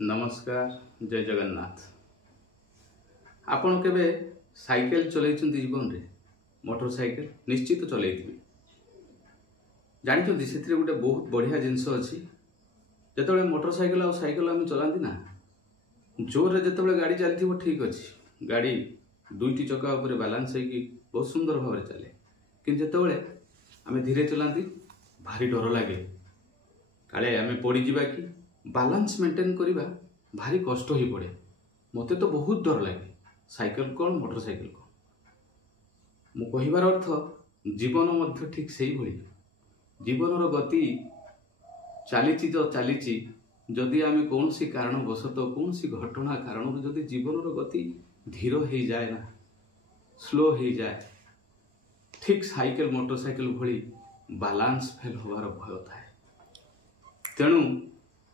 नमस्कार जय जगन्नाथ। आपण केबे साइकिल चलैछन्ती जीवन रे मोटरसाइकिल निश्चित चलैथिबे। जानिछन्ती सेथिरे गोटे बहुत बढ़िया जिंस अछि। जेतबेले मोटरसाइकिल आ साइकिल आम चलांती ना जोर रे जेतबेले गाड़ी चलथिबो ठीक अछि, गाड़ी दुईटी चक्का ऊपर बैलेंस होइकी बहुत सुंदर भाव रे चले। किंतु जेतबेले आमे धीरे चलांती भारी डर लागे, काले आमे पड़ी जिबा कि बैलेंस मेंटेन करिबा भारी कष्ट ही पड़े। मते तो बहुत डर लगे साइकिल कौन मोटरसाइकिल कौन। मु कहिबार अर्थ जीवन मध्य ठीक सेही भली जीवन गति चलीची तो चलीची। जदि आमे कौन सी कारण वशतः कौन सी घटना कारण जदि जीवन गति धीर हो जाए ना स्लो हो जाए, ठीक साइकिल मोटरसाइकिल भली बैलेंस फेल होवार भय थाए। तेणु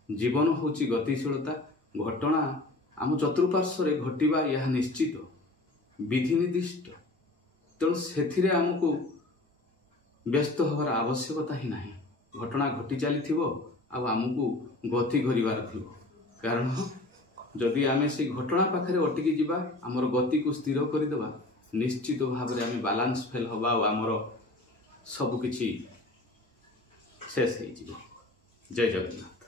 जीवन होची गतिशीलता घटना आम चतुर्पार्श्व रे घटिबा यह निश्चित विधि निर्दिष्ट। तेणु सेथिरे आमको व्यस्त होवार आवश्यकता ही नहीं। घटना घटी चली आमको गति करिवार थिबो, कारण जदि आमे से घटना पाखरे अटकी जिबा आमर गति को स्थिर करदेवा निश्चित भाव में आम बैलेंस फेल हवा और आमर सबकिछि शेष हो। जय जगन्नाथ।